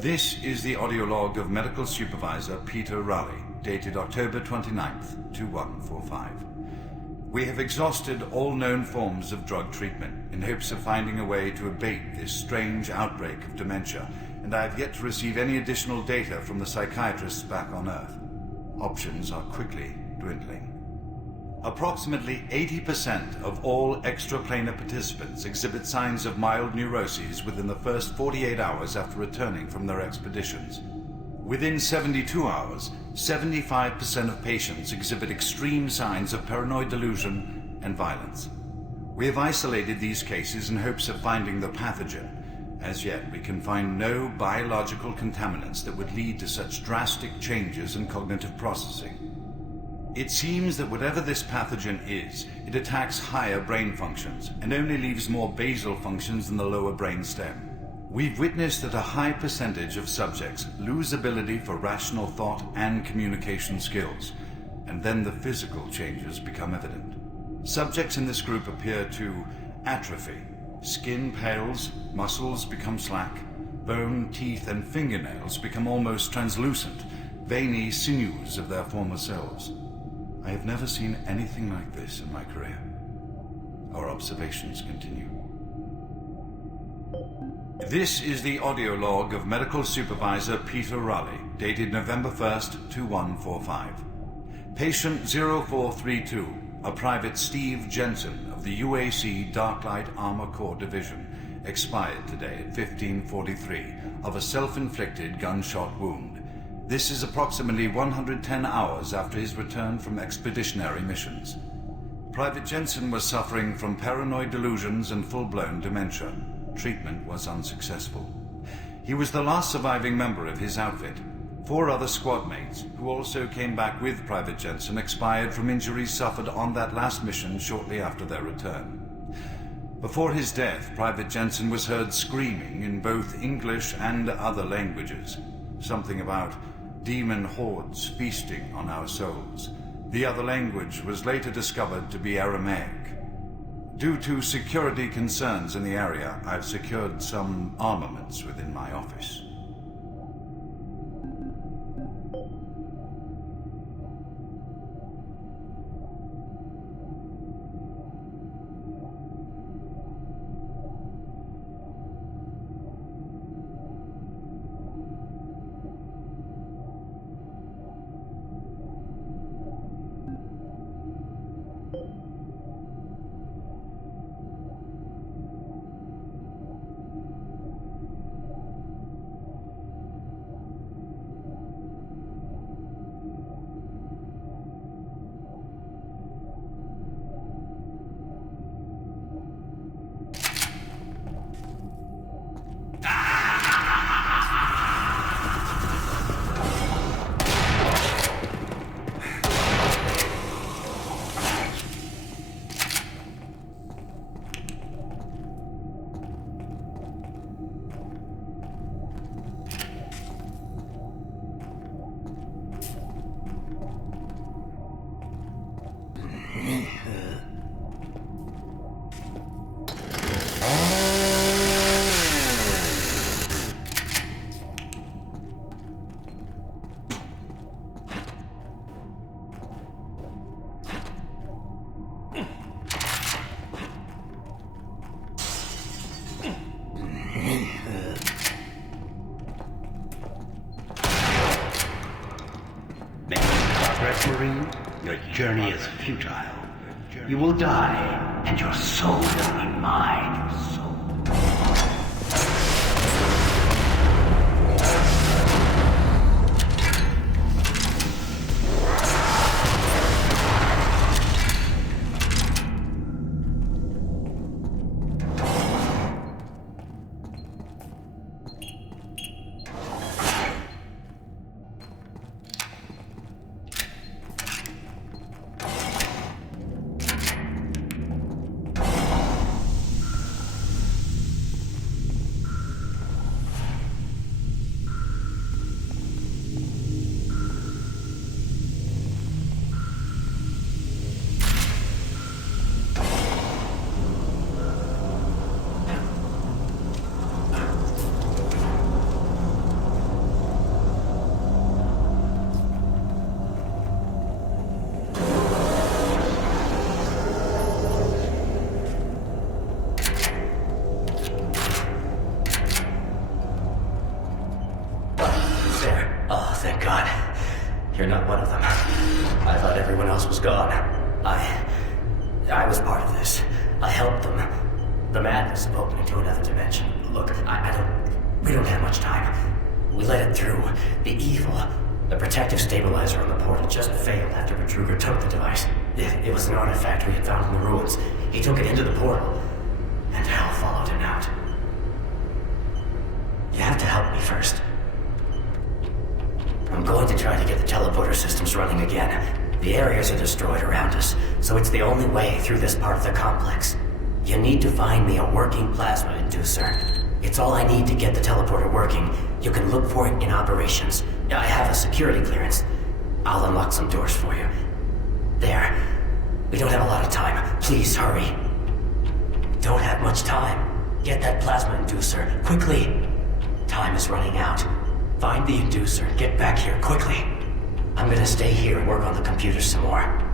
This is the audio log of Medical Supervisor Peter Raleigh, dated October 29th, 2145. We have exhausted all known forms of drug treatment in hopes of finding a way to abate this strange outbreak of dementia, and I have yet to receive any additional data from the psychiatrists back on Earth. Options are quickly dwindling. Approximately 80% of all extraplanar participants exhibit signs of mild neuroses within the first 48 hours after returning from their expeditions. Within 72 hours, 75% of patients exhibit extreme signs of paranoid delusion and violence. We have isolated these cases in hopes of finding the pathogen. As yet, we can find no biological contaminants that would lead to such drastic changes in cognitive processing. It seems that whatever this pathogen is, it attacks higher brain functions and only leaves more basal functions in the lower brain stem. We've witnessed that a high percentage of subjects lose ability for rational thought and communication skills, and then the physical changes become evident. Subjects in this group appear to atrophy. Skin pales, muscles become slack, bone, teeth, and fingernails become almost translucent, veiny sinews of their former selves. I have never seen anything like this in my career. Our observations continue. This is the audio log of Medical Supervisor Peter Raleigh, dated November 1st, 2145. Patient 0432, a Private Steve Jensen of the UAC Darklight Armor Corps Division, expired today at 15:43 of a self-inflicted gunshot wound. This is approximately 110 hours after his return from expeditionary missions. Private Jensen was suffering from paranoid delusions and full-blown dementia. Treatment was unsuccessful. He was the last surviving member of his outfit. 4 other squad mates, who also came back with Private Jensen, expired from injuries suffered on that last mission shortly after their return. Before his death, Private Jensen was heard screaming in both English and other languages. Something about demon hordes feasting on our souls. The other language was later discovered to be Aramaic. Due to security concerns in the area, I've secured some armaments within my office. Marine, your journey is futile. You will die, and your soul will be mine. You're not one of them. I thought everyone else was gone. I was part of this. I helped them. The madness of opening to another dimension. Look, we don't have much time. We let it through. The evil, the protective stabilizer on the portal just failed after Betruger took the device. It was an artifact we had found in the ruins. He took it into the portal, and hell followed him out. You have to help me first. I'm going to try to get the teleporter systems running again. The areas are destroyed around us, so it's the only way through this part of the complex. You need to find me a working plasma inducer. It's all I need to get the teleporter working. You can look for it in operations. I have a security clearance. I'll unlock some doors for you. There. We don't have a lot of time. Please hurry. Don't have much time. Get that plasma inducer, quickly. Time is running out. Find the inducer and get back here, quickly. I'm gonna stay here and work on the computer some more.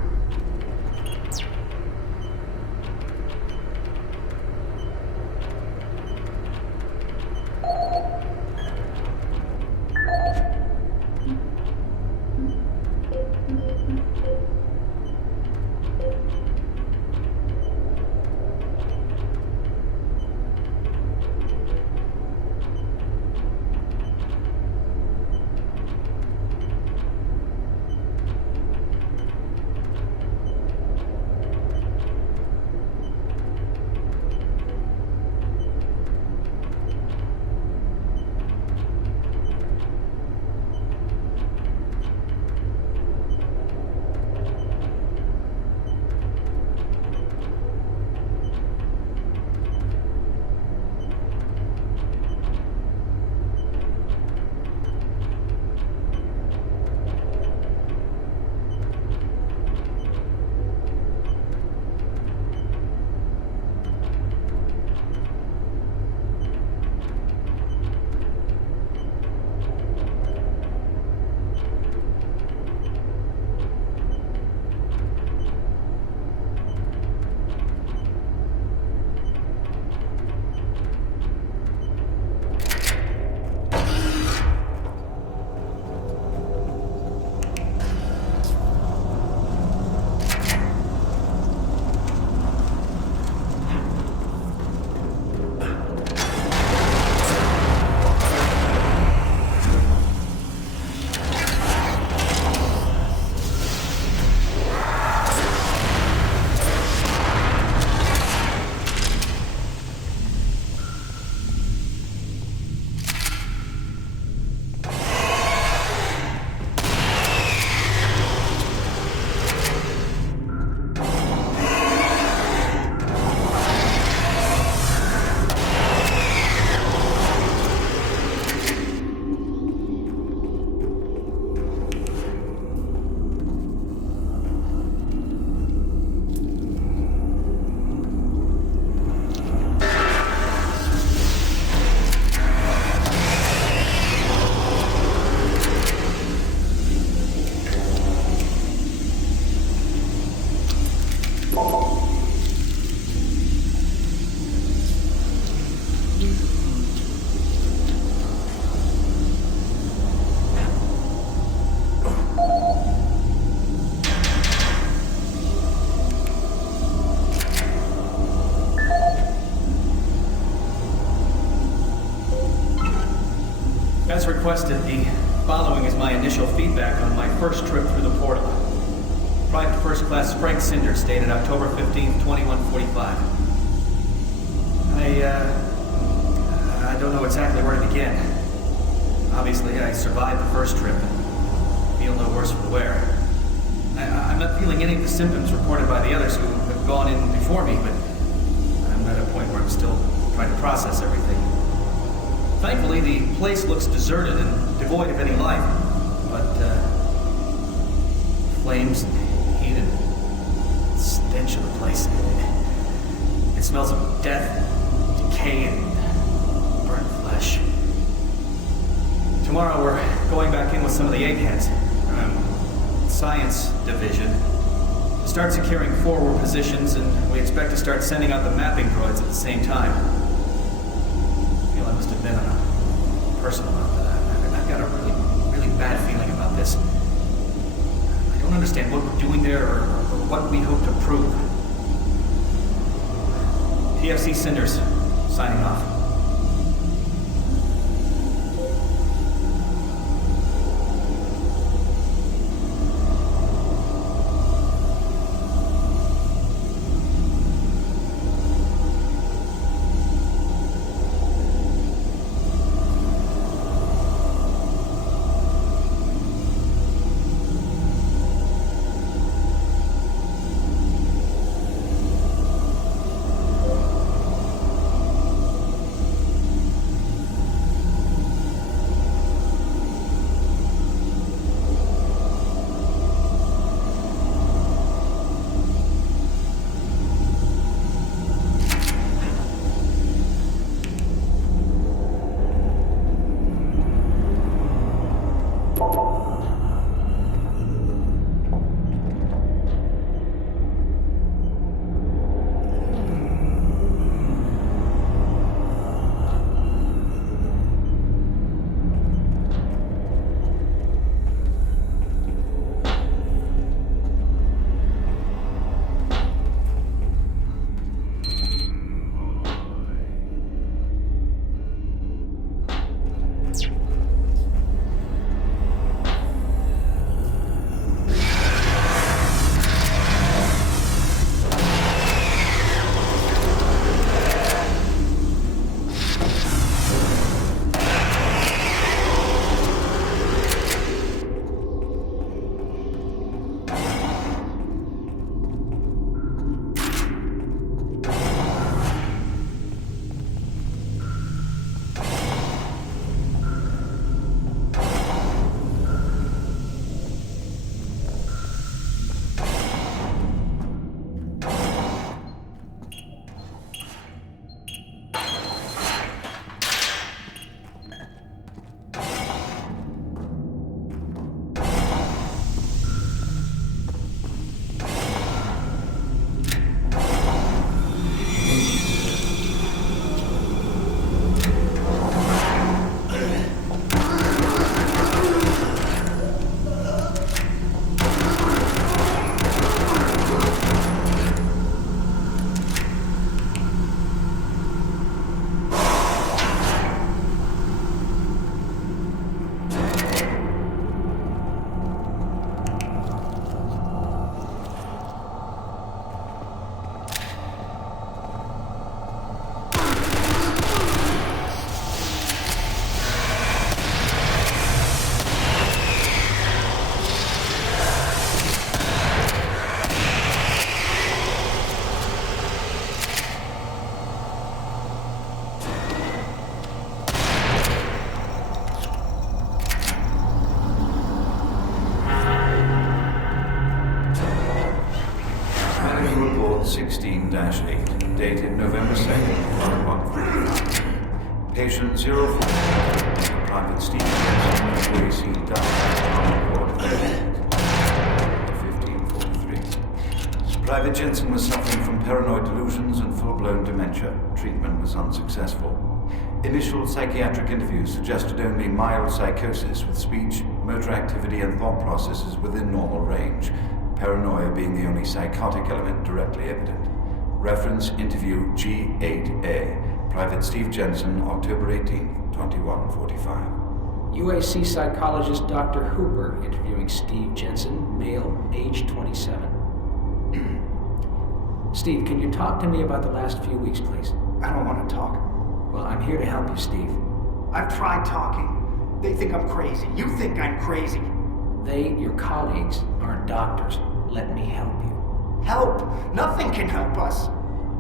As requested, the following is my initial feedback on my first trip through the portal. Private First Class Frank Cinders, dated October 15th, 2145. I don't know exactly where to begin. Obviously, I survived the first trip and feel no worse for wear. I'm not feeling any of the symptoms reported by the others who have gone in before me, but I'm at a point where I'm still trying to process everything. Thankfully, the place looks deserted and devoid of any life, but flames and heat and stench of the place. It smells of death, decay, and burnt flesh. Tomorrow we're going back in with some of the eggheads, science division, to start securing forward positions, and we expect to start sending out the mapping droids at the same time. I must have been on a personal note, but I've got a really bad feeling about this. understand what we're doing there or what we hope to prove. PFC Cinders, signing off. Medical Report 16-8, dated November 2nd, 1145. Patient 04, Private Steve Jensen, UAC Report 1543. Private Jensen was suffering from paranoid delusions and full-blown dementia. Treatment was unsuccessful. Initial psychiatric interviews suggested only mild psychosis with speech, motor activity, and thought processes within normal range. Paranoia being the only psychotic element directly evident. Reference interview G8A. Private Steve Jensen, October 18, 2145. UAC psychologist Dr. Hooper interviewing Steve Jensen, male, age 27. Steve, can you talk to me about the last few weeks, please? I don't want to talk. Well, I'm here to help you, Steve. I've tried talking. They think I'm crazy. You think I'm crazy. They, your colleagues, aren't doctors. Let me help you. Help! Nothing can help us.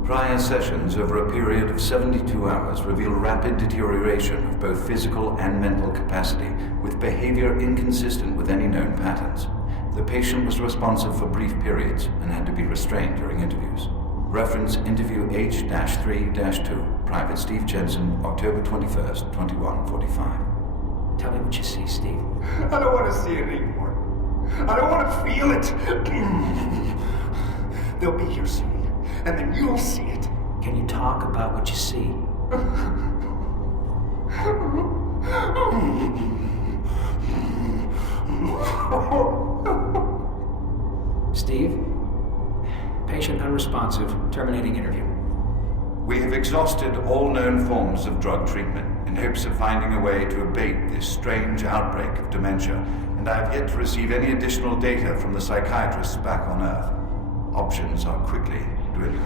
Prior sessions over a period of 72 hours reveal rapid deterioration of both physical and mental capacity, with behavior inconsistent with any known patterns. The patient was responsive for brief periods and had to be restrained during interviews. Reference interview H-3-2, Private Steve Jensen, October 21st, 2145. Tell me what you see, Steve. I don't want to see it anymore. I don't want to feel it. They'll be here soon, and then you'll see it. Can you talk about what you see? Steve? Patient unresponsive. Terminating interview. We have exhausted all known forms of drug treatment in hopes of finding a way to abate this strange outbreak of dementia, and I have yet to receive any additional data from the psychiatrists back on Earth. Options are quickly dwindling.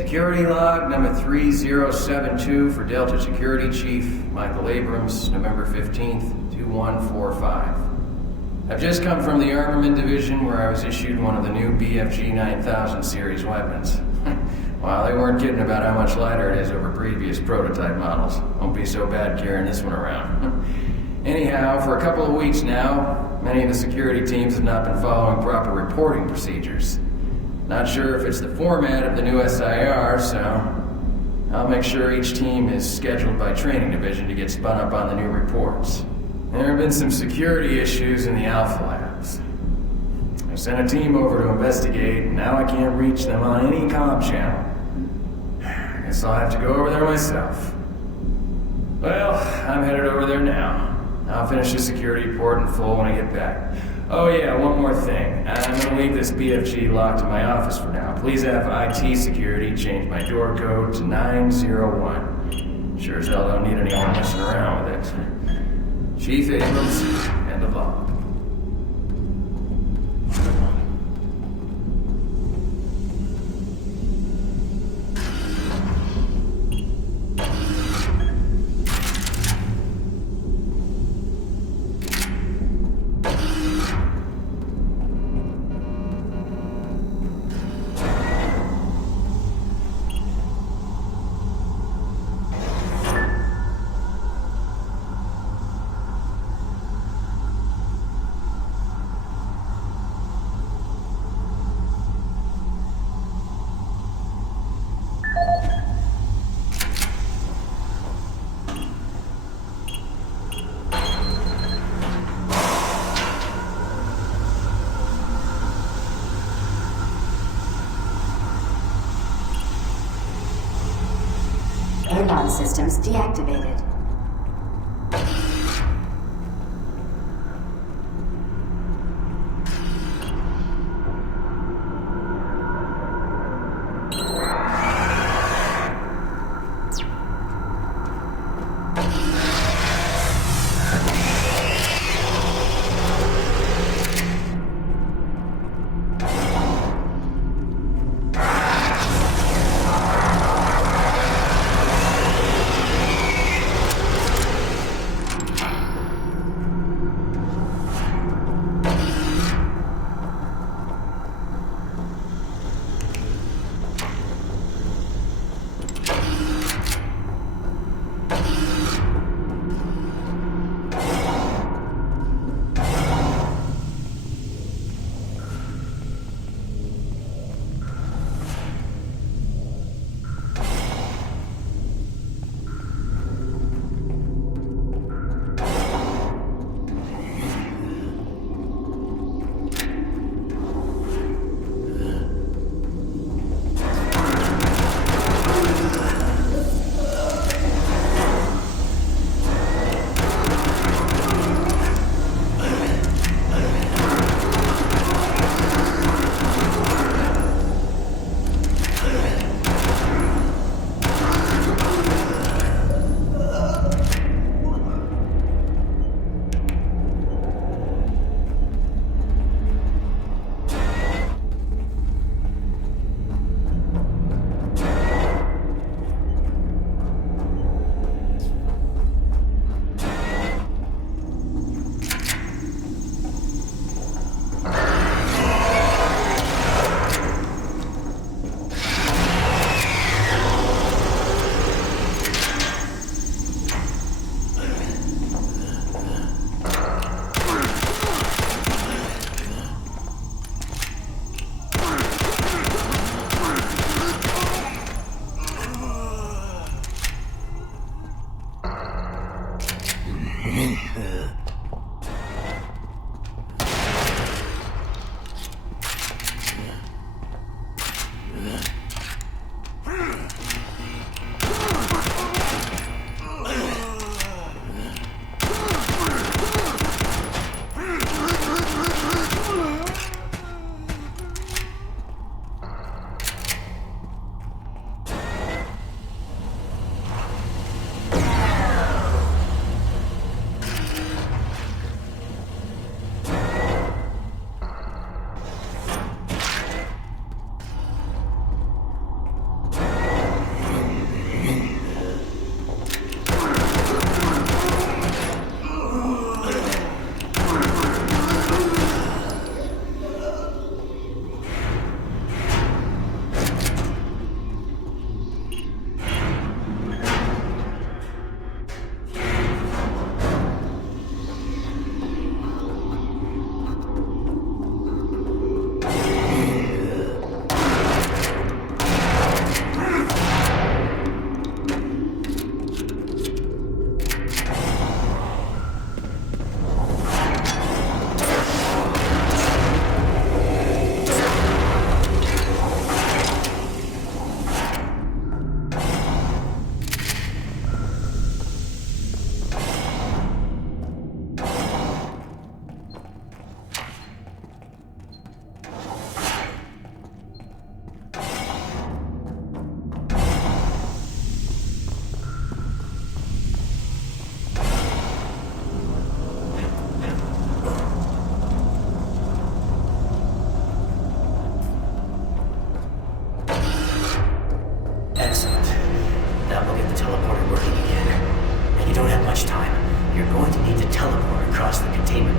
Security log number 3072 for Delta Security Chief Michael Abrams, November 15th, 2145. I've just come from the Armament Division where I was issued one of the new BFG 9000 series weapons. Well, they weren't kidding about how much lighter it is over previous prototype models. Won't be so bad carrying this one around. Anyhow, for a couple of weeks now, many of the security teams have not been following proper reporting procedures. Not sure if it's the format of the new SIR, so I'll make sure each team is scheduled by training division to get spun up on the new reports. There have been some security issues in the Alpha Labs. I sent a team over to investigate, and now I can't reach them on any comm channel. Guess I'll have to go over there myself. Well, I'm headed over there now. I'll finish the security report in full when I get back. Oh yeah, one more thing. I'm gonna leave this BFG locked in my office for now. Please have IT security change my door code to 901. Sure as hell don't need anyone messing around with it. Chief Abrams, end of log. Airlock systems deactivated.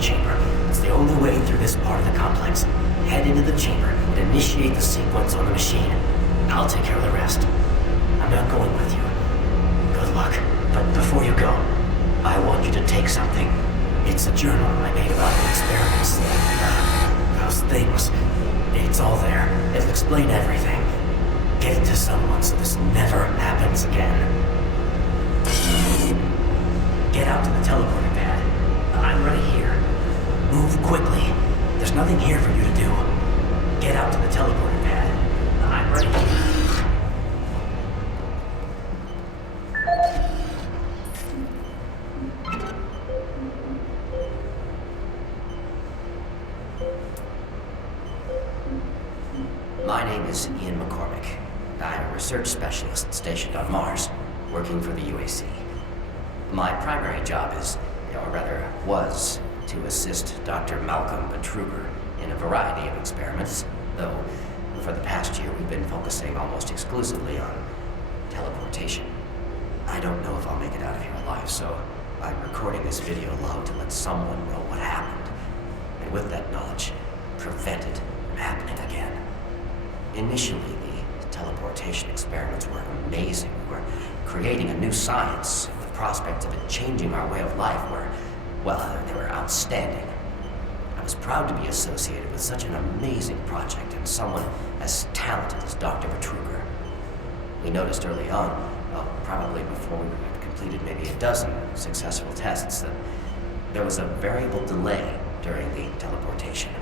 chamber. It's the only way through this part of the complex. Head into the chamber and initiate the sequence on the machine. I'll take care of the rest. I'm not going with you. Good luck. But before you go, I want you to take something. It's a journal I made about the experiments. Those things. It's all there. It'll explain everything. Get it to someone so this never happens again. Get out to the teleporter pad. I'm right here. Move quickly. There's nothing here for you to do. Get out to the teleporter pad. I'm right here. My name is Ian McCormick. I'm a research specialist stationed on Mars, working for the UAC. My primary job is, or rather was, to assist Dr. Malcolm Betruger in a variety of experiments, though for the past year we've been focusing almost exclusively on teleportation. I don't know if I'll make it out of here alive, so I'm recording this video log to let someone know what happened, and with that knowledge, prevent it from happening again. Initially, the teleportation experiments were amazing. We were creating a new science. The prospects of it changing our way of life were, well, they were outstanding. I was proud to be associated with such an amazing project and someone as talented as Dr. Betruger. We noticed early on, well, probably before we had completed maybe a dozen successful tests, that there was a variable delay during the teleportation.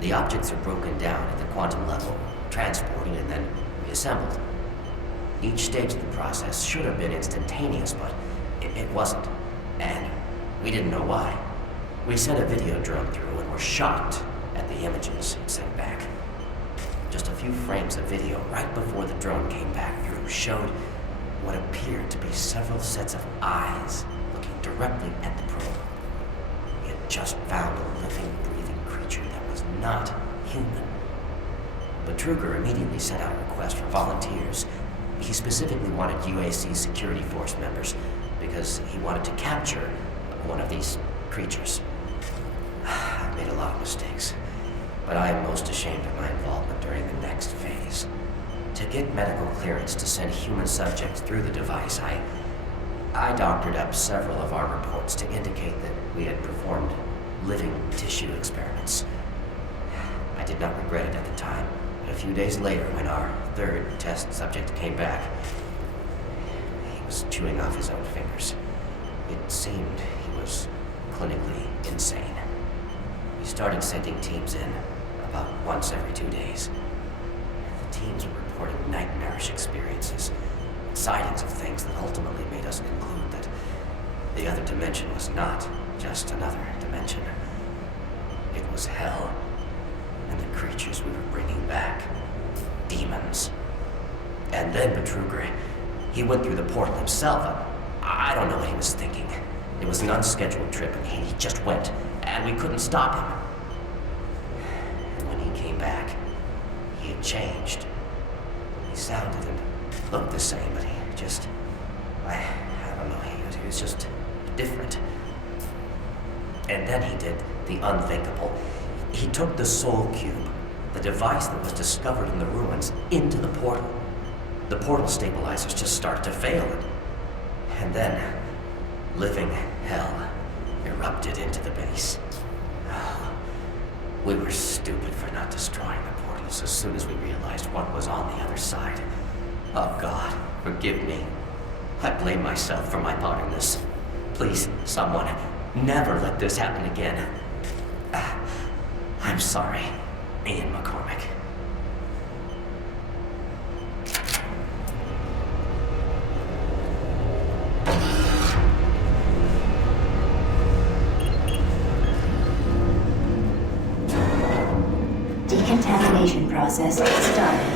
The objects are broken down at the quantum level, transported and then reassembled. Each stage of the process should have been instantaneous, but it wasn't. And we didn't know why. We sent a video drone through and were shocked at the images it sent back. Just a few frames of video right before the drone came back through showed what appeared to be several sets of eyes looking directly at the probe. We had just found a living, breathing creature that was not human. Betruger immediately sent out a request for volunteers. He specifically wanted UAC security force members because he wanted to capture one of these creatures. I made a lot of mistakes, but I am most ashamed of my involvement during the next phase. To get medical clearance to send human subjects through the device, I doctored up several of our reports to indicate that we had performed living tissue experiments. I did not regret it at the time. A few days later, when our third test subject came back, he was chewing off his own fingers. It seemed he was clinically insane. We started sending teams in about once every 2 days. The teams were reporting nightmarish experiences, sightings of things that ultimately made us conclude that the other dimension was not just another dimension. It was hell. And the creatures we were bringing back. Demons. And then Betruger, he went through the portal himself. I don't know what he was thinking. It was an unscheduled trip, and he just went, and we couldn't stop him. And when he came back, he had changed. He sounded and looked the same, but he just... I don't know, he was just different. And then he did the unthinkable. He took the Soul Cube, the device that was discovered in the ruins, into the portal. The portal stabilizers just started to fail, and then living hell erupted into the base. Oh, we were stupid for not destroying the portals as soon as we realized what was on the other side. Oh God, forgive me. I blame myself for my part in this. Please, someone, never let this happen again. I'm sorry, Ian McCormick. Decontamination process started.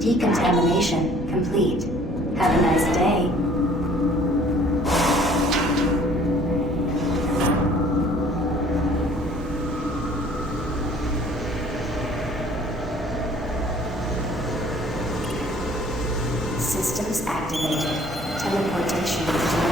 Decontamination complete. Have a nice day. Systems activated. Teleportation.